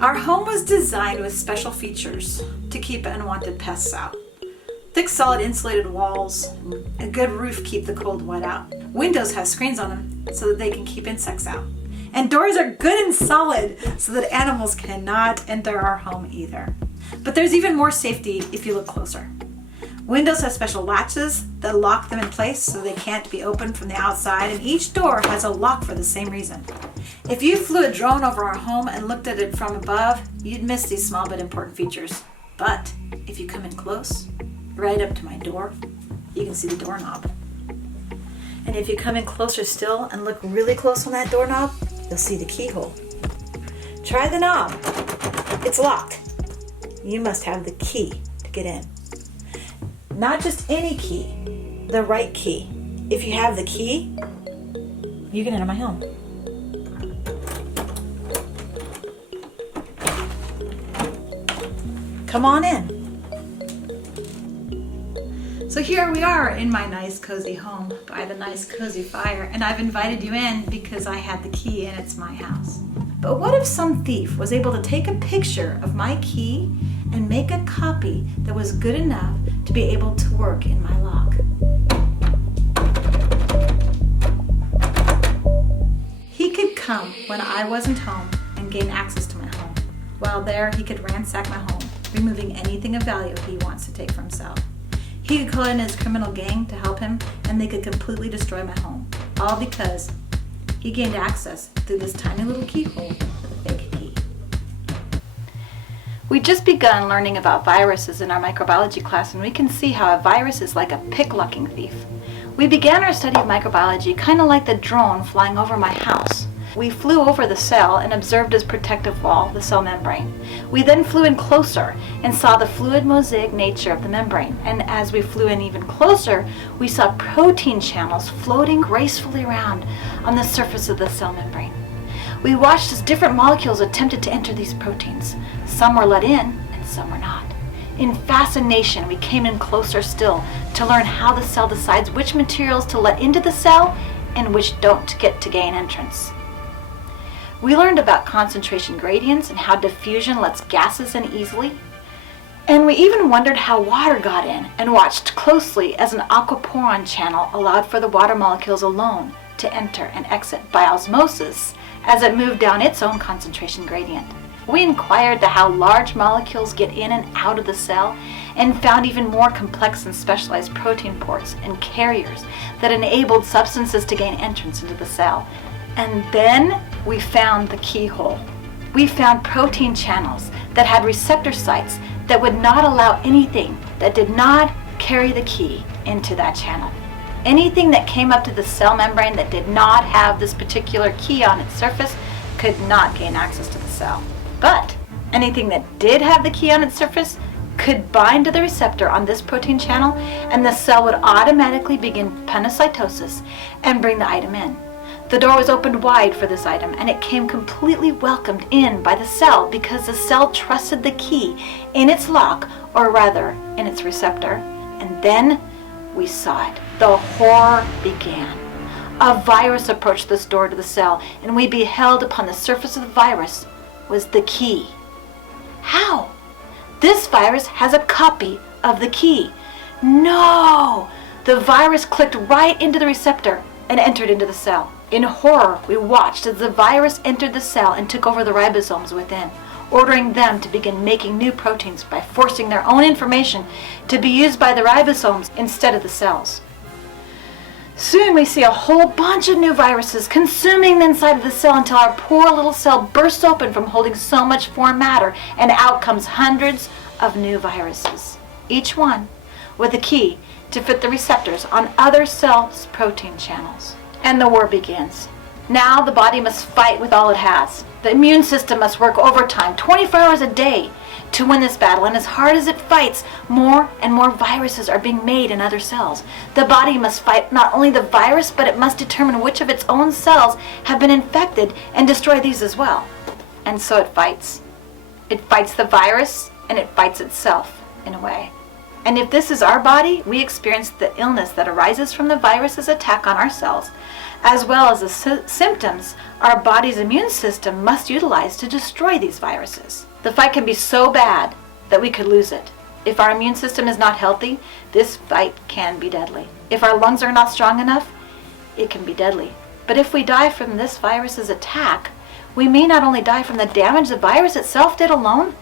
Our home was designed with special features to keep unwanted pests out. Thick, solid insulated walls, and a good roof keep the cold wet out. Windows have screens on them so that they can keep insects out. And doors are good and solid so that animals cannot enter our home either. But there's even more safety if you look closer. Windows have special latches that lock them in place so they can't be opened from the outside, and each door has a lock for the same reason. If you flew a drone over our home and looked at it from above, you'd miss these small but important features. But if you come in close, right up to my door, you can see the doorknob. And if you come in closer still and look really close on that doorknob, you'll see the keyhole. Try the knob. It's locked. You must have the key to get in. Not just any key, the right key. If you have the key, you can enter my home. Come on in. So here we are in my nice cozy home by the nice cozy fire, and I've invited you in because I had the key and it's my house. But what if some thief was able to take a picture of my key and make a copy that was good enough to be able to work in my lock? He could come when I wasn't home and gain access to my home. While there, he could ransack my home, removing anything of value he wants to take for himself. He could call in his criminal gang to help him, and they could completely destroy my home, all because he gained access through this tiny little keyhole with a fake key. We just begun learning about viruses in our microbiology class, and we can see how a virus is like a pick-locking thief. We began our study of microbiology kind of like the drone flying over my house. We flew over the cell and observed its protective wall, the cell membrane. We then flew in closer and saw the fluid mosaic nature of the membrane. And as we flew in even closer, we saw protein channels floating gracefully around on the surface of the cell membrane. We watched as different molecules attempted to enter these proteins. Some were let in and some were not. In fascination, we came in closer still to learn how the cell decides which materials to let into the cell and which don't get to gain entrance. We learned about concentration gradients and how diffusion lets gases in easily. And we even wondered how water got in and watched closely as an aquaporin channel allowed for the water molecules alone to enter and exit by osmosis as it moved down its own concentration gradient. We inquired how large molecules get in and out of the cell and found even more complex and specialized protein ports and carriers that enabled substances to gain entrance into the cell. And then we found the keyhole. We found protein channels that had receptor sites that would not allow anything that did not carry the key into that channel. Anything that came up to the cell membrane that did not have this particular key on its surface could not gain access to the cell. But anything that did have the key on its surface could bind to the receptor on this protein channel, and the cell would automatically begin panocytosis and bring the item in. The door was opened wide for this item, and it came completely welcomed in by the cell because the cell trusted the key in its lock, or rather, in its receptor. And then we saw it. The horror began. A virus approached this door to the cell, and we beheld upon the surface of the virus was the key. How? This virus has a copy of the key. No! The virus clicked right into the receptor and entered into the cell. In horror, we watched as the virus entered the cell and took over the ribosomes within, ordering them to begin making new proteins by forcing their own information to be used by the ribosomes instead of the cells. Soon we see a whole bunch of new viruses consuming the inside of the cell until our poor little cell bursts open from holding so much foreign matter, and out comes hundreds of new viruses, each one with a key to fit the receptors on other cells' protein channels. And the war begins. Now the body must fight with all it has. The immune system must work overtime 24 hours a day to win this battle, and as hard as it fights, more and more viruses are being made in other cells. The body must fight not only the virus, but it must determine which of its own cells have been infected and destroy these as well. And so it fights. It fights the virus, and it fights itself, in a way. And if this is our body, we experience the illness that arises from the virus's attack on our cells, as well as the symptoms our body's immune system must utilize to destroy these viruses. The fight can be so bad that we could lose it. If our immune system is not healthy, this fight can be deadly. If our lungs are not strong enough, it can be deadly. But if we die from this virus's attack, we may not only die from the damage the virus itself did alone,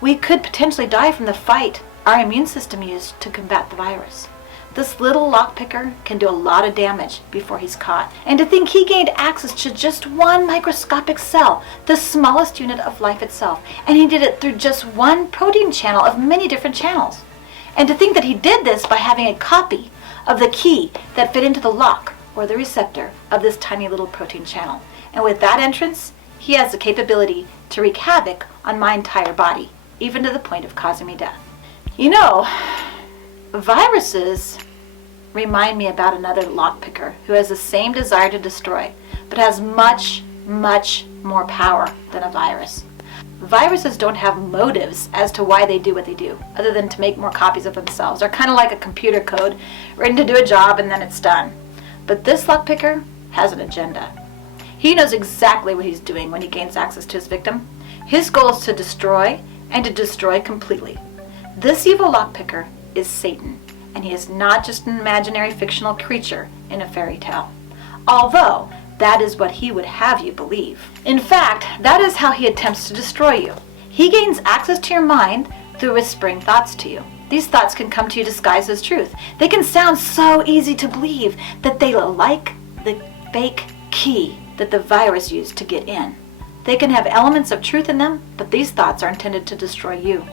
we could potentially die from the fight our immune system used to combat the virus. This little lockpicker can do a lot of damage before he's caught. And to think he gained access to just one microscopic cell, the smallest unit of life itself, and he did it through just one protein channel of many different channels. And to think that he did this by having a copy of the key that fit into the lock or the receptor of this tiny little protein channel. And with that entrance, he has the capability to wreak havoc on my entire body, even to the point of causing me death. You know, viruses remind me about another lockpicker who has the same desire to destroy, but has much, much more power than a virus. Viruses don't have motives as to why they do what they do, other than to make more copies of themselves. They're kind of like a computer code, written to do a job and then it's done. But this lockpicker has an agenda. He knows exactly what he's doing when he gains access to his victim. His goal is to destroy, and to destroy completely. This evil lockpicker is Satan, and he is not just an imaginary fictional creature in a fairy tale, although that is what he would have you believe. In fact, that is how he attempts to destroy you. He gains access to your mind through whispering thoughts to you. These thoughts can come to you disguised as truth. They can sound so easy to believe that they are like the fake key that the virus used to get in. They can have elements of truth in them, but these thoughts are intended to destroy you.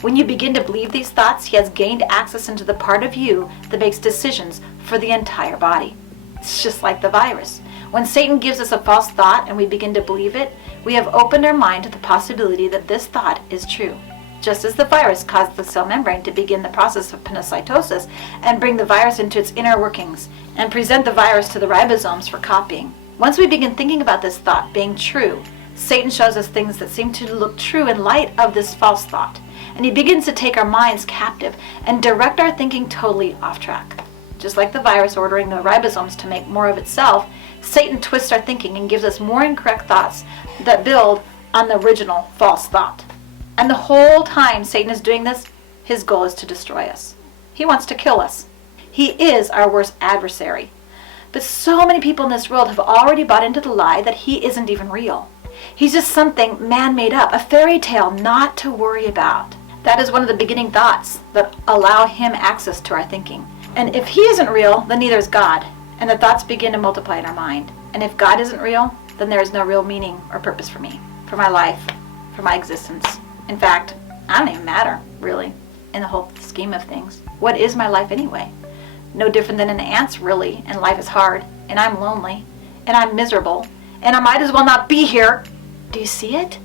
When you begin to believe these thoughts, he has gained access into the part of you that makes decisions for the entire body. It's just like the virus. When Satan gives us a false thought and we begin to believe it, we have opened our mind to the possibility that this thought is true. Just as the virus caused the cell membrane to begin the process of penocytosis and bring the virus into its inner workings and present the virus to the ribosomes for copying. Once we begin thinking about this thought being true, Satan shows us things that seem to look true in light of this false thought. And he begins to take our minds captive and direct our thinking totally off track. Just like the virus ordering the ribosomes to make more of itself, Satan twists our thinking and gives us more incorrect thoughts that build on the original false thought. And the whole time Satan is doing this, his goal is to destroy us. He wants to kill us. He is our worst adversary. But so many people in this world have already bought into the lie that he isn't even real. He's just something man made up, a fairy tale not to worry about. That is one of the beginning thoughts that allow him access to our thinking. And if he isn't real, then neither is God. And the thoughts begin to multiply in our mind. And if God isn't real, then there is no real meaning or purpose for me, for my life, for my existence. In fact, I don't even matter, really, in the whole scheme of things. What is my life anyway? No different than an ant's, really, and life is hard, and I'm lonely, and I'm miserable, and I might as well not be here. Do you see it?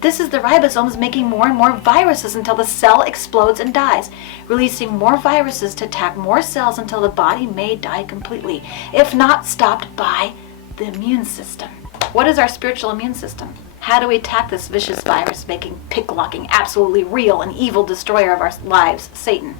This is the ribosomes making more and more viruses until the cell explodes and dies, releasing more viruses to attack more cells until the body may die completely, if not stopped by the immune system. What is our spiritual immune system? How do we attack this vicious virus, making pick-locking absolutely real and evil destroyer of our lives, Satan?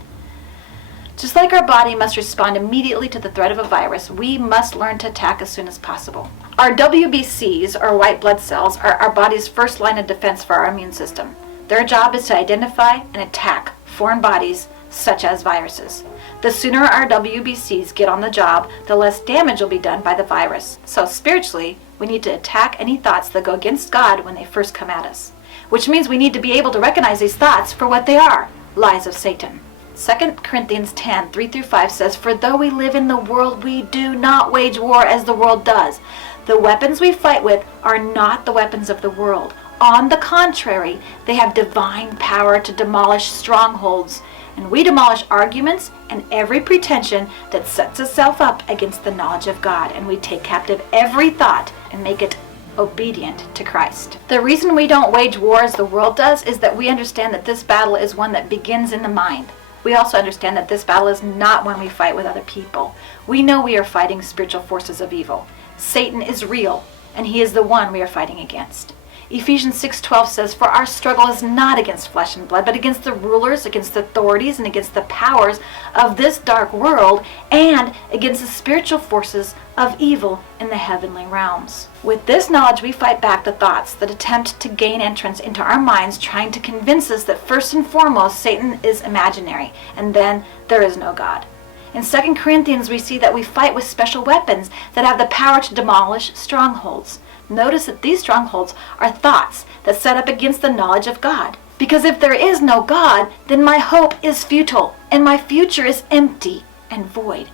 Just like our body must respond immediately to the threat of a virus, we must learn to attack as soon as possible. Our WBCs, or white blood cells, are our body's first line of defense for our immune system. Their job is to identify and attack foreign bodies, such as viruses. The sooner our WBCs get on the job, the less damage will be done by the virus. So spiritually, we need to attack any thoughts that go against God when they first come at us. Which means we need to be able to recognize these thoughts for what they are, lies of Satan. 2 Corinthians 10, 3-5 says, "For though we live in the world, we do not wage war as the world does. The weapons we fight with are not the weapons of the world. On the contrary, they have divine power to demolish strongholds. And we demolish arguments and every pretension that sets itself up against the knowledge of God. And we take captive every thought and make it obedient to Christ." The reason we don't wage war as the world does is that we understand that this battle is one that begins in the mind. We also understand that this battle is not one we fight with other people. We know we are fighting spiritual forces of evil. Satan is real, and he is the one we are fighting against. Ephesians 6:12 says, "For our struggle is not against flesh and blood, but against the rulers, against the authorities, and against the powers of this dark world, and against the spiritual forces of evil in the heavenly realms." With this knowledge, we fight back the thoughts that attempt to gain entrance into our minds, trying to convince us that first and foremost, Satan is imaginary, and then there is no God. In 2 Corinthians, we see that we fight with special weapons that have the power to demolish strongholds. Notice that these strongholds are thoughts that set up against the knowledge of God. Because if there is no God, then my hope is futile, and my future is empty and void.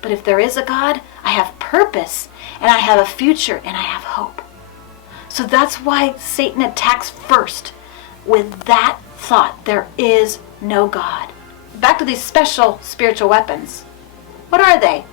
But if there is a God, I have purpose, and I have a future, and I have hope. So that's why Satan attacks first with that thought, there is no God. Back to these special spiritual weapons. What are they?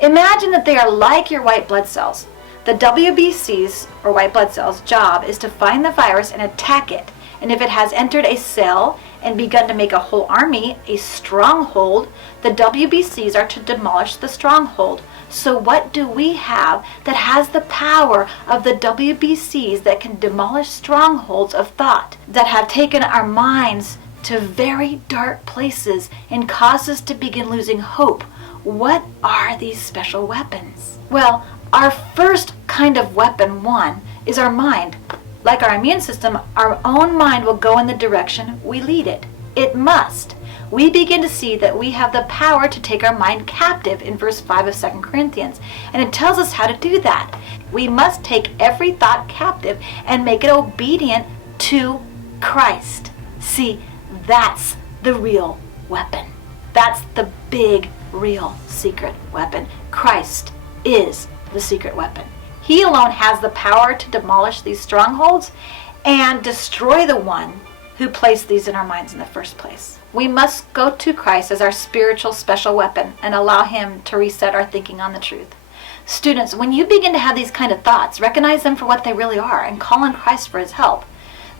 Imagine that they are like your white blood cells. The WBC's, or white blood cells, job is to find the virus and attack it. And if it has entered a cell and begun to make a whole army, a stronghold, the WBCs are to demolish the stronghold. So what do we have that has the power of the WBCs that can demolish strongholds of thought that have taken our minds to very dark places and caused us to begin losing hope? What are these special weapons? Well, our first kind of weapon, one, is our mind. Like our immune system, our own mind will go in the direction we lead it. It must. We begin to see that we have the power to take our mind captive in verse 5 of 2 Corinthians. And it tells us how to do that. We must take every thought captive and make it obedient to Christ. See, that's the real weapon. That's the big, real, secret weapon. Christ is the secret weapon. He alone has the power to demolish these strongholds and destroy the one who placed these in our minds in the first place. We must go to Christ as our spiritual special weapon and allow him to reset our thinking on the truth. Students, when you begin to have these kind of thoughts, recognize them for what they really are and call on Christ for his help.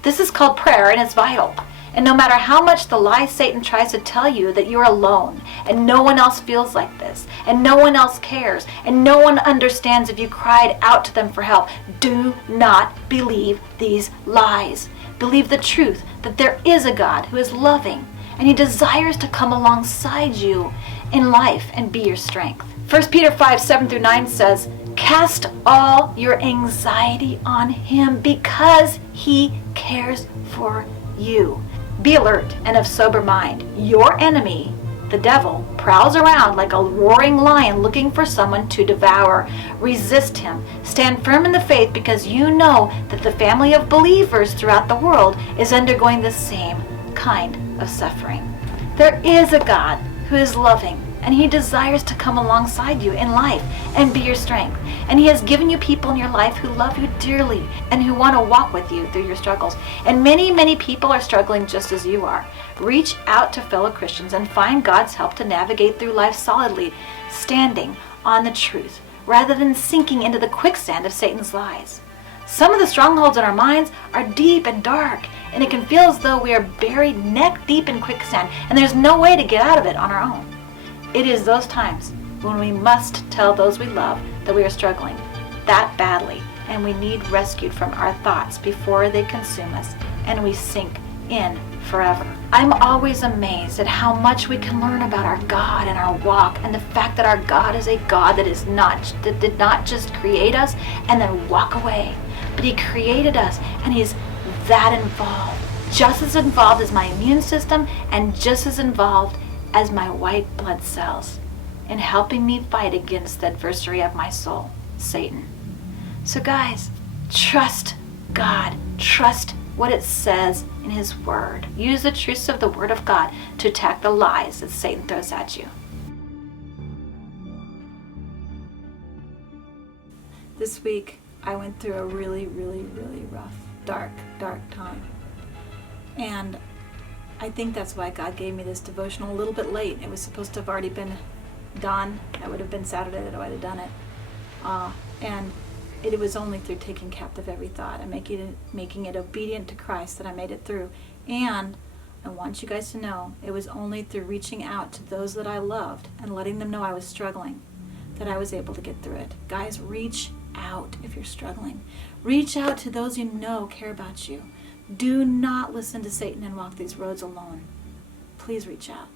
This is called prayer, and it's vital. And no matter how much the lie Satan tries to tell you that you're alone and no one else feels like this and no one else cares and no one understands if you cried out to them for help, do not believe these lies. Believe the truth that there is a God who is loving and he desires to come alongside you in life and be your strength. 1 Peter 5:7-9 says, "Cast all your anxiety on him because he cares for you. Be alert and of sober mind. Your enemy, the devil, prowls around like a roaring lion looking for someone to devour. Resist him. Stand firm in the faith because you know that the family of believers throughout the world is undergoing the same kind of suffering." There is a God who is loving, and he desires to come alongside you in life and be your strength. And he has given you people in your life who love you dearly and who want to walk with you through your struggles. And many, many people are struggling just as you are. Reach out to fellow Christians and find God's help to navigate through life solidly, standing on the truth, rather than sinking into the quicksand of Satan's lies. Some of the strongholds in our minds are deep and dark, and it can feel as though we are buried neck deep in quicksand, and there's no way to get out of it on our own. It is those times when we must tell those we love that we are struggling that badly and we need rescued from our thoughts before they consume us and we sink in forever. I'm always amazed at how much we can learn about our God and our walk, and the fact that our God is a God that did not just create us and then walk away, but he created us and he's that involved. Just as involved as my immune system and just as involved as my white blood cells in helping me fight against the adversary of my soul, Satan. So guys, trust God. Trust what it says in his word. Use the truths of the word of God to attack the lies that Satan throws at you. This week, I went through a really, really, really rough, dark time. And I think that's why God gave me this devotional a little bit late. It was supposed to have already been done. It would have been Saturday that I would have done it. And it was only through taking captive every thought and making it obedient to Christ that I made it through. And I want you guys to know, it was only through reaching out to those that I loved and letting them know I was struggling that I was able to get through it. Guys, reach out if you're struggling. Reach out to those you know care about you. Do not listen to Satan and walk these roads alone. Please reach out.